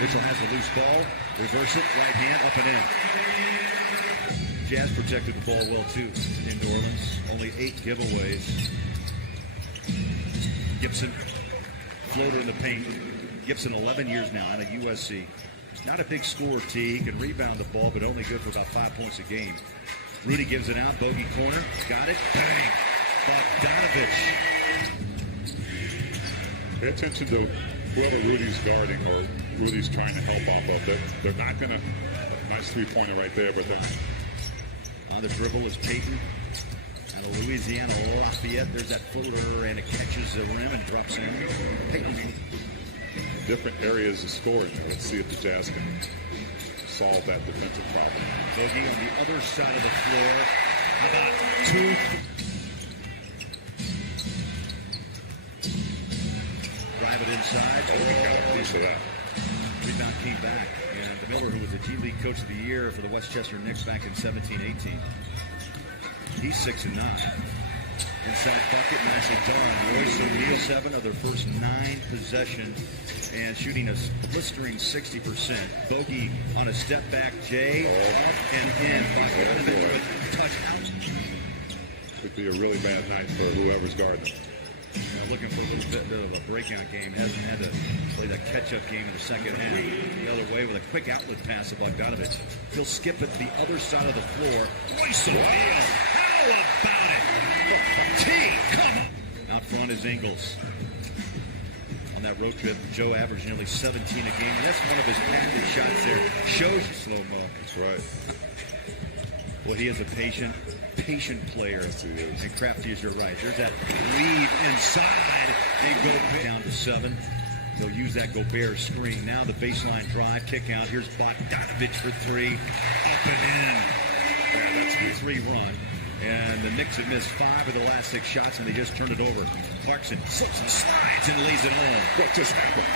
Mitchell has the loose ball. Reverse it. Right hand. Up and in. Jazz protected the ball well, too, in New Orleans. Only 8 giveaways. Gibson. Floater in the paint. Gibson, 11 years now out of USC. Not a big scorer, T. He can rebound the ball, but only good for about 5 points a game. Rudy gives it out. Bogey corner. Got it. Bang. Bogdanovich. Pay attention to whoever Rudy's guarding or Rudy's trying to help off of. They're not going to... Nice three-pointer right there, but they're... On the dribble is Payton. Out of Louisiana Lafayette. There's that floater, and it catches the rim and drops in. Payton. Different areas of scoring. Let's see if the Jazz can solve that defensive problem. Bogey on the other side of the floor. How about 2? Drive it inside. Bogey got a piece of that. Rebound came back. And Miller, who was the G League Coach of the Year for the Westchester Knicks back in 17-18. He's 6-9. Inside bucket, nicely done. Royce O'Neal, 7 of their first 9 possessions, and shooting a blistering 60%. Bogey on a step back, Jay, up and in. Bogdanovich with touch out. Could be a really bad night for whoever's guarding. Looking for a little bit of a breakout game. Hasn't had to play that catch-up game in the second half. The other way with a quick outlet pass to Bogdanovich. He'll skip it to the other side of the floor. Royce O'Neal, how about it? T, come on. Out front is Ingles. On that road trip, Joe averaged nearly 17 a game, and that's one of his patented shots there. Shows slow-mo. That's right. Well, he is a patient player. Yes, he is. And Crafty is your right. There's that lead inside, and Gobert down to 7. They'll use that Gobert screen. Now the baseline drive, kick out. Here's Bogdanovich for 3. Up and in. Yeah, that's the 3 run. And the Knicks have missed 5 of the last 6 shots, and they just turned it over. Clarkson slips and slides and lays it home. What just happened?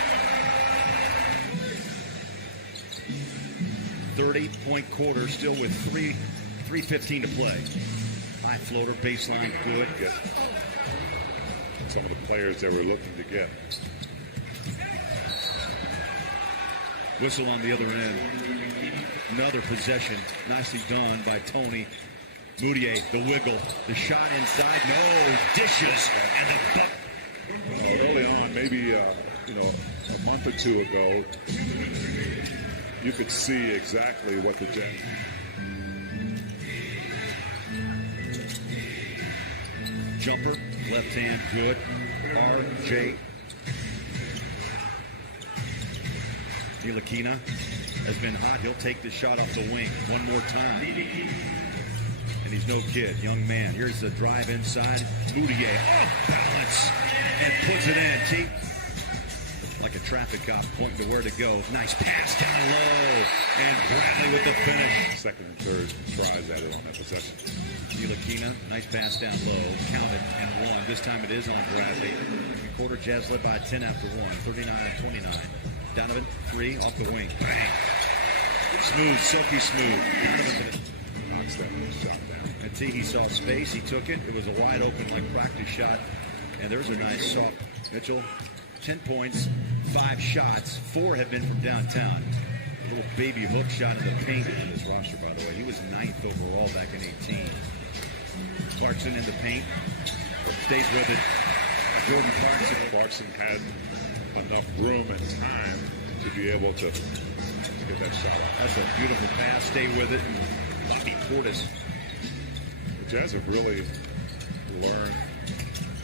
30-point quarter, still with 3:15 to play. High floater, baseline, good. Some of the players that we're looking to get. Whistle on the other end. Another possession, nicely done by Tony. Moutier, the wiggle, the shot inside, no, dishes, and the buck. Early on, maybe a month or 2 ago, you could see exactly what the Jazz. Jumper, left hand, good. R.J. Ntilikina has been hot. He'll take the shot off the wing one more time. And he's no kid, young man. Here's the drive inside. Moutier off balance and puts it in. Like a traffic cop pointing to where to go. Nice pass down low. And Bradley with the finish. Second and third tries at it on that possession. Ntilikina, nice pass down low. Counted and won. This time it is on Bradley. Quarter Jazz led by 10 after 1. 39-29. Donovan, 3 off the wing. Bang. Smooth, silky smooth. Donovan Knocks that shot down. And see, he saw space. He took it. It was a wide open, like practice shot. And there's a nice soft. Mitchell, 10 points, 5 shots. 4 have been from downtown. A little baby hook shot in the paint on his roster, by the way. He was 9th overall back in 18. Clarkson in the paint. Stays with it. Jordan Clarkson had enough room and time to be able to get that shot off. That's a beautiful pass. Stay with it. And Bobby Portis. The Jazz have really learned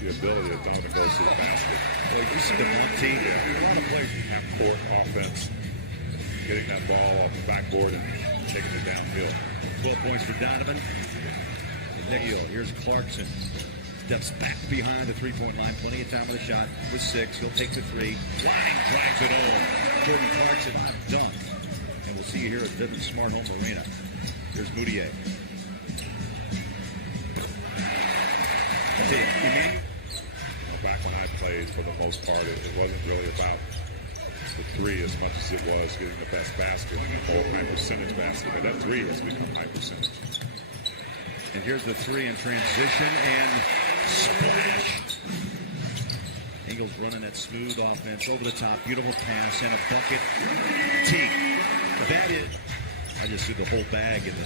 the ability that Donovan goes to the basket. Well, you see the Monty. Yeah. A lot of players. Half-court offense, getting that ball off the backboard and taking it downhill. 12 points for Donovan. Neal. Here's Clarkson. Steps back behind the three-point line. Plenty of time with the shot. With 6. He'll take the 3. Line drives it home. Jordan Clarkson outdunked. And we'll see you here at Vivint Smart Home Arena. Here's Moutier. Back when I played, for the most part, it wasn't really about the 3 as much as it was getting the best basket, or high percentage basket. But that 3 has become high percentage. And here's the 3 in transition and splash. Eagles running that smooth offense over the top. Beautiful pass and a bucket. T. That is. I just threw the whole bag in the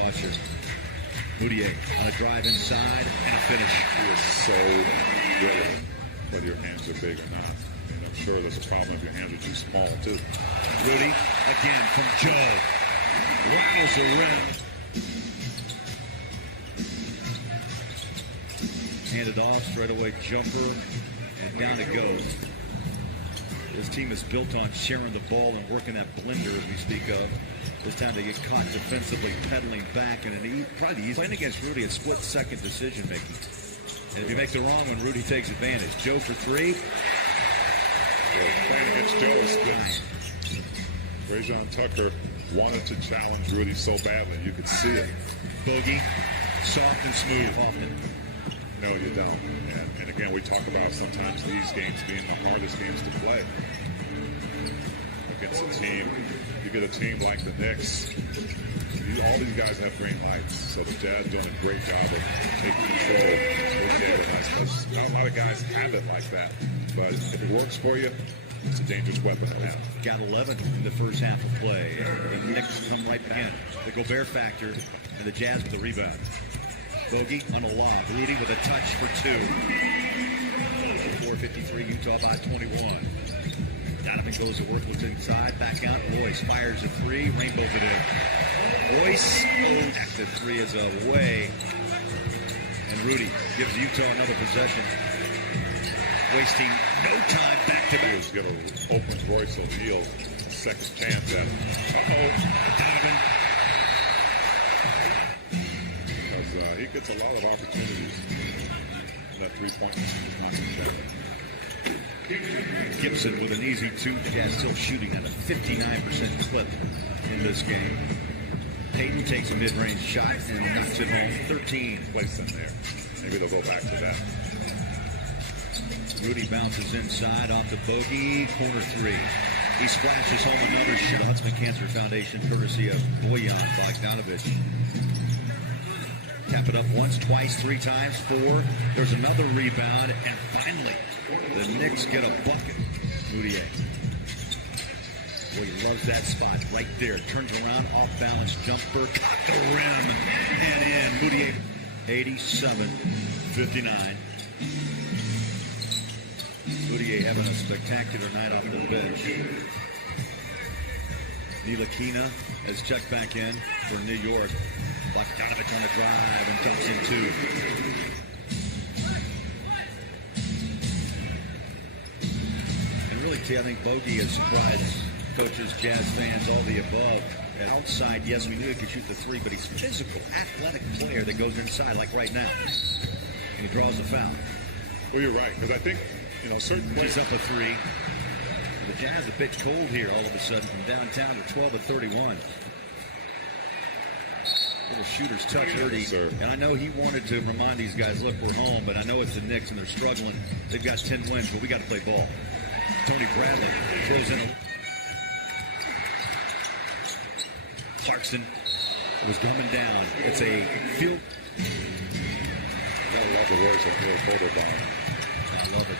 washer. Moutier on a drive inside and a finish. He is so good, whether your hands are big or not. And I'm sure there's a problem if your hands are too small, too. Rudy, again from Joe. Rattles the rim. Handed off, straight away jumper, and down it goes. This team is built on sharing the ball and working that blender, as we speak of. This time they get caught defensively, pedaling back, and probably playing against Rudy, a split-second decision-making. And if you make the wrong one, Rudy takes advantage. Joe for three. Playing against Joe is good. Rajon Tucker wanted to challenge Rudy so badly, you could see it. Bogey, soft and smooth often. No, you don't. And again, we talk about sometimes these games being the hardest games to play. Against a team, you get a team like the Knicks, all these guys have green lights. So the Jazz doing a great job of taking control. Not a lot of guys have it like that. But if it works for you, it's a dangerous weapon to have. Got 11 in the first half of play. And the Knicks come right back in. The Gobert factor and the Jazz with the rebound. Bogey on a lob. Rudy with a touch for two. 4:53, Utah by 21. Donovan goes to work, looks inside, back out. Royce fires a three, rainbows it in. Royce goes the three is away. And Rudy gives Utah another possession. Wasting no time back to back. He's going to open Royce O'Neal a second chance at it. Donovan. Because he gets a lot of opportunities in that three-point. Gibson with an easy two. The Jazz still shooting at a 59% clip in this game. Payton takes a mid-range shot and knocks it home. 13. Place them there. Maybe they'll go back to that. Rudy bounces inside off the Bogey. Corner three. He splashes home another shot. The Huntsman Cancer Foundation, courtesy of Bojan Bogdanovic. Tap it up once, twice, three times, four. There's another rebound, and finally, the Knicks get a bucket. Moutier. Boy, he loves that spot right there. Turns around, off-balance jumper, caught the rim, and in. Moutier, 87-59. Moutier having a spectacular night off the bench. Ntilikina has checked back in for New York. Bogdanovic on the drive and dumps in two. And really, I think Bogey has surprised coaches, Jazz fans, all the above. Outside, yes, we knew he could shoot the three, but he's a physical, athletic player that goes inside like right now. And he draws a foul. Well, you're right, because I think, certain plays. He's up a three. The Jazz a bit cold here all of a sudden from downtown to 12-31. Little shooter's touch hurt. And I know he wanted to remind these guys, look, we're home, but I know it's the Knicks and they're struggling. They've got 10 wins, but we got to play ball. Tony Bradley throws in. Clarkson was coming down. It's a field. Gotta love the Royce O'Neal floater down. I love it.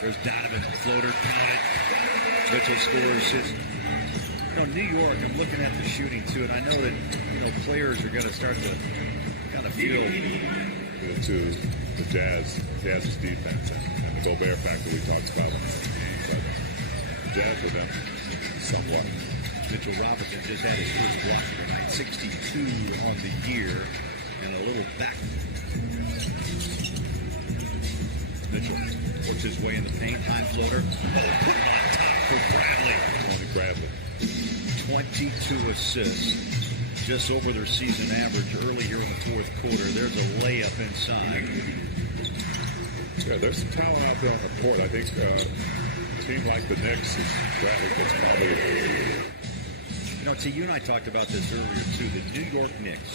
There's Donovan, floater, count it. Mitchell scores his. New York, I'm looking at the shooting too, and I know that players are going to start to kind of feel to the Jazz's defense and the Gobert factor we talked about in the game, but the Jazz for them somewhat. Mitchell Robinson just had his first block tonight, 62 on the year, and a little back. Mitchell works his way in the paint, high floater. Put it on top for Bradley. Tony Bradley. 22 assists, just over their season average early here in the fourth quarter. There's a layup inside. Yeah, there's some talent out there on the court. I think a team like the Knicks, Bradley gets probably. You and I talked about this earlier too. The New York Knicks.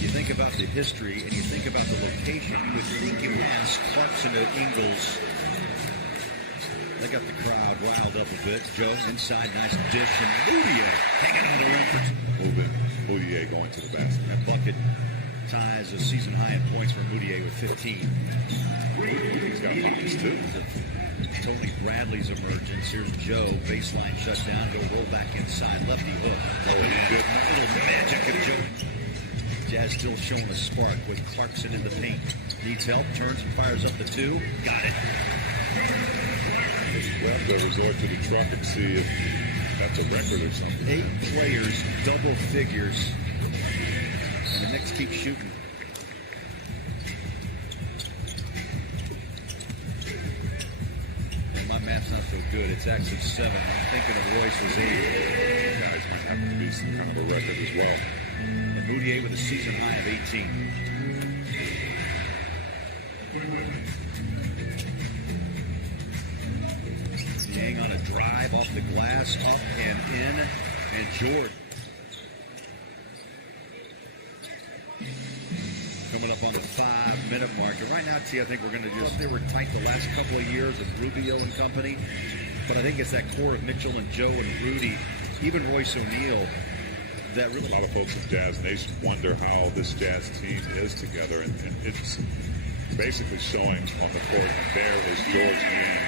You think about the history and you think about the location. You would think you ask Clarkson to Ingles. They got the crowd riled up a bit. Joe inside, nice dish, and Moutier hanging on the rim for Moutier going to the basket. That bucket ties a season high in points for Moutier with 15. He's got pockets too. Tony Bradley's emergence. Here's Joe, baseline shut down, go roll back inside, lefty hook. Little magic of Joe. Jazz still showing a spark with Clarkson in the paint. Needs help, turns and fires up the 2. Got it. Well, they'll resort to the truck and see if that's a record or something. 8 players, double figures. And the Knicks keep shooting. And my math's not so good. It's actually 7. I'm thinking of Royce was 8. Guys might have to be some kind of a record as well. And Moutier with a season high of 18. Yang on a drive off the glass, up and in, and Jordan. Coming up on the 5-minute mark. And right now, T, I think we're going to just, they were tight the last couple of years with Rubio and company. But I think it's that core of Mitchell and Joe and Rudy, even Royce O'Neal, that really... A lot of folks in Jazz Nation wonder how this Jazz team is together. And it's basically showing on the court. And there is George Yang.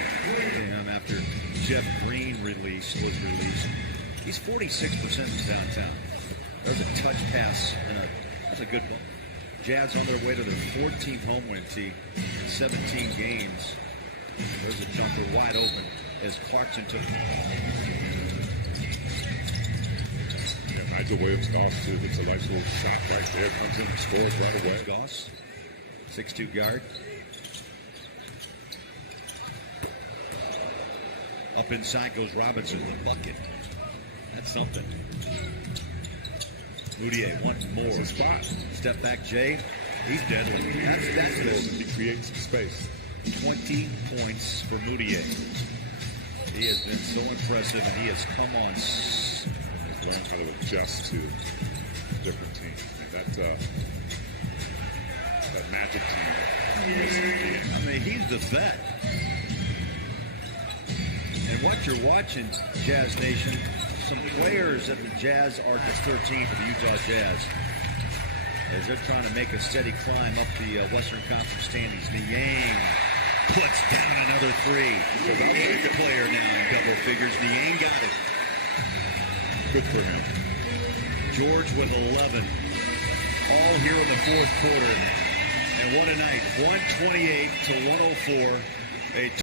After Jeff Green was released. He's 46% downtown. There's a touch pass and that's a good one. Jazz on their way to their 14th home win, T, in 17 games. There's a jumper wide open as Clarkson took the ball. Yeah, Nigel Williams-Goss, too. It's a nice little shot right there. Comes in and scores right away. Goss, 6'2" guard. Up inside goes Robinson, the bucket. That's something. Moutier, one more. That's a spot. Step back, Jay. He's deadly. That's good. He creates some space. 20 points for Moutier. He has been so impressive, and he has come on. He's learned how to adjust to different teams. That Magic team. I mean, he's the vet. And what you're watching, Jazz Nation, some players at the Jazz are just 13 for the Utah Jazz as they're trying to make a steady climb up the Western Conference standings. Niang puts down another 3. So the 8th player now in double figures. Niang got it. Good for him. George with 11. All here in the 4th quarter. And what a night. 128 to 104. A